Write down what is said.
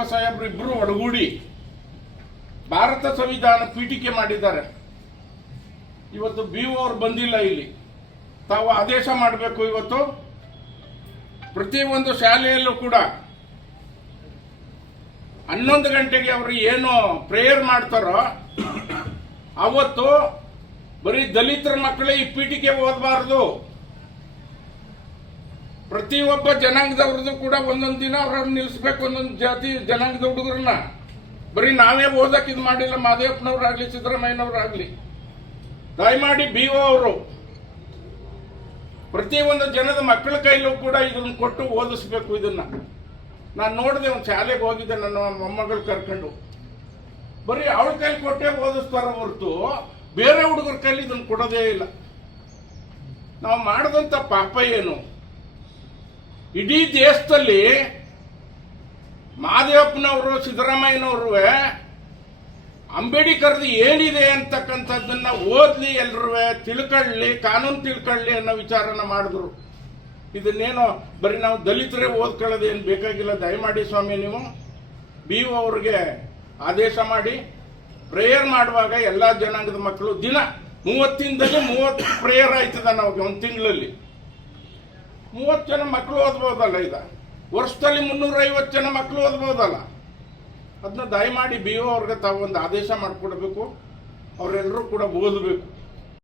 ಯಡಿಯೂರಪ್ಪ ಸಾಹೇಬ್ರು ಇಬ್ಬರು ಒಡಗೂಡಿ ಭಾರತ ಸಂವಿಧಾನ ಪೀಠಿಕೆ ಮಾಡಿದ್ದಾರೆ. ಇವತ್ತು ಬಿ ಅವರು ಬಂದಿಲ್ಲ ಇಲ್ಲಿ. ತಾವು ಆದೇಶ ಮಾಡಬೇಕು ಇವತ್ತು. ಪ್ರತಿಯೊಂದು ಶಾಲೆಯಲ್ಲೂ ಕೂಡ ಹನ್ನೊಂದು ಗಂಟೆಗೆ ಅವರು ಏನು ಪ್ರೇಯರ್ ಮಾಡ್ತಾರೋ, ಅವತ್ತು ಬರೀ ದಲಿತರ ಮಕ್ಕಳೇ ಈ ಪೀಠಿಕೆ ಓದಬಾರದು. ಪ್ರತಿಯೊಬ್ಬ ಜನಾಂಗದವ್ರದ್ದು ಕೂಡ ಒಂದೊಂದು ದಿನ ಅವ್ರನ್ನ ನಿಲ್ಲಿಸ್ಬೇಕು ಒಂದೊಂದು ಜಾತಿ ಜನಾಂಗದ ಹುಡುಗರನ್ನ. ಬರೀ ನಾವೇ ಓದಕ್ಕೆ ಇದು ಮಾಡಿಲ್ಲ ಮಾದೇವಪ್ಪನವ್ರಾಗ್ಲಿ ಸಿದ್ದರಾಮಯ್ಯನವ್ರಾಗ್ಲಿ ದಯಮಾಡಿ ಬಿ ಒ ಅವರು. ಪ್ರತಿಯೊಂದು ಜನದ ಮಕ್ಕಳ ಕೈಲೂ ಕೂಡ ಇದನ್ನು ಕೊಟ್ಟು ಓದಿಸ್ಬೇಕು ಇದನ್ನ. ನಾನು ನೋಡಿದೆ ಒಂದು ಶಾಲೆಗೆ ಹೋಗಿದ್ದೆ ನನ್ನ ಮೊಮ್ಮಗಳು ಕರ್ಕೊಂಡು. ಬರೀ ಅವಳ ಕೈಲಿ ಕೊಟ್ಟೆ ಓದಿಸ್ತಾರ ಹೊರತು ಬೇರೆ ಹುಡುಗರ ಕೈಲಿ ಇದನ್ನು ಕೊಡೋದೇ ಇಲ್ಲ. ನಾವು ಮಾಡಿದಂಥ ಪಾಪ ಏನು? ಇಡೀ ದೇಶದಲ್ಲಿ ಮಹಾದೇವಪ್ಪನವರು ಸಿದ್ದರಾಮಯ್ಯನವರು ಅಂಬೇಡ್ಕರ್ದು ಏನಿದೆ ಅಂತಕ್ಕಂಥದ್ದನ್ನ ಓದ್ಲಿ ಎಲ್ಲರೂ ತಿಳ್ಕೊಳ್ಳಿ, ಕಾನೂನು ತಿಳ್ಕೊಳ್ಳಿ ಅನ್ನೋ ವಿಚಾರನ ಮಾಡಿದ್ರು. ಇದನ್ನೇನೋ ಬರೀ ನಾವು ದಲಿತರೇ ಓದ್ಕೊಳ್ಳೋದು ಏನು ಬೇಕಾಗಿಲ್ಲ, ದಯಮಾಡಿ ಸ್ವಾಮಿ ನೀವು. ಬಿ ಒ ಅವ್ರಿಗೆ ಆದೇಶ ಮಾಡಿ, ಪ್ರೇಯರ್ ಮಾಡುವಾಗ ಎಲ್ಲ ಜನಾಂಗದ ಮಕ್ಕಳು ದಿನ ಮೂವತ್ತಿಂದಲೇ ಮೂವತ್ತು ಪ್ರೇಯರ್ ಆಯ್ತದ ನಾವು ಒಂದು ತಿಂಗಳಲ್ಲಿ. ಮೂವತ್ತು ಜನ ಮಕ್ಕಳು ಓದ್ಬೋದಲ್ಲ ಈಗ? ವರ್ಷದಲ್ಲಿ ಮುನ್ನೂರೈವತ್ತು ಜನ ಮಕ್ಕಳು ಓದ್ಬೋದಲ್ಲ? ಅದನ್ನ ದಯಮಾಡಿ ಬಿ ಒ ಅವ್ರಿಗೆ ತಾವು ಒಂದು ಆದೇಶ ಮಾಡಿಕೊಡ್ಬೇಕು. ಅವರೆಲ್ಲರೂ ಕೂಡ ಓದಬೇಕು.